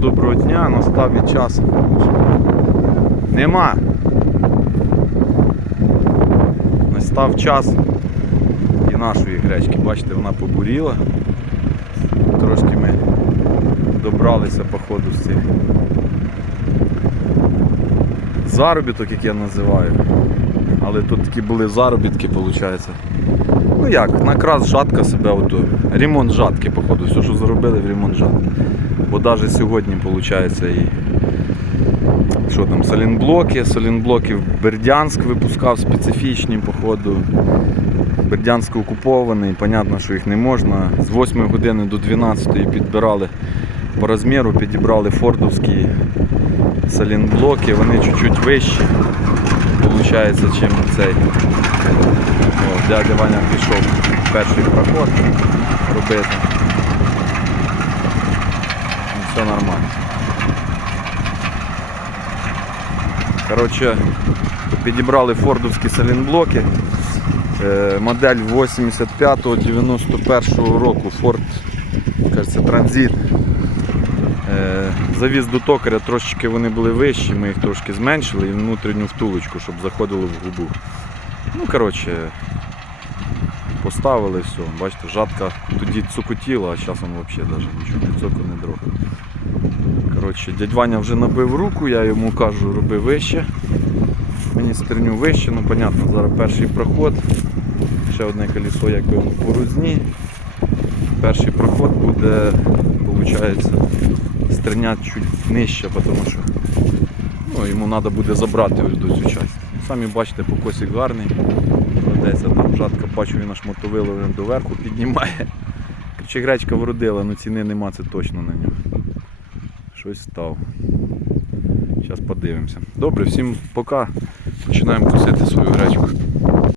Доброго дня, настав від час. Нема. Настав час і нашої гречки. Бачите, вона побуріла. Трошки ми добралися по ходу з цих заробіток, як я називаю. Але тут такі були заробітки, виходить. Ну як, накрас жатка себе ото. Ремонт жатки, походу, все, що заробили в ремонт жатки. Бо навіть сьогодні виходить і що там, солінблоки, солінблоки в Бердянськ випускав специфічні, походу. Бердянськ окупований, понятно, що їх не можна. З 8 години до 12 підбирали по розміру, підібрали фордовські солінблоки, вони чуть-чуть вищі, виходить, чим цей. О, дядя Ваня пішов перший проход робити. Все нормально. Коротше, підібрали фордовські салінблоки. Е, Модель 85-91 року Ford кажеться, Transit. Е, Завіз до токаря, трошечки вони були вищі, ми їх трошки зменшили і внутрішню втулочку, щоб заходили в губу. Ну, коротше, поставили все. Бачите, жатка тоді цукотіла, а зараз він взагалі навіть нічого не цоку не дрога. Коротше, дядь Ваня вже набив руку, я йому кажу, роби вище. Мені стерню вище, ну понятно, зараз перший проход. Ще одне колесо якби воно по рузні. Перший проход буде, виходить, стерня чуть нижче, тому що ну, йому треба буде забрати ось до цю частину. Самі бачите, покосик гарний. Кладеться там жатка, бачу, він аж мотовило він доверху піднімає. Чи гречка вродила, але ціни нема, це точно на нього. Щось став. Зараз подивимося. Добре, всім пока. Починаємо косити свою гречку.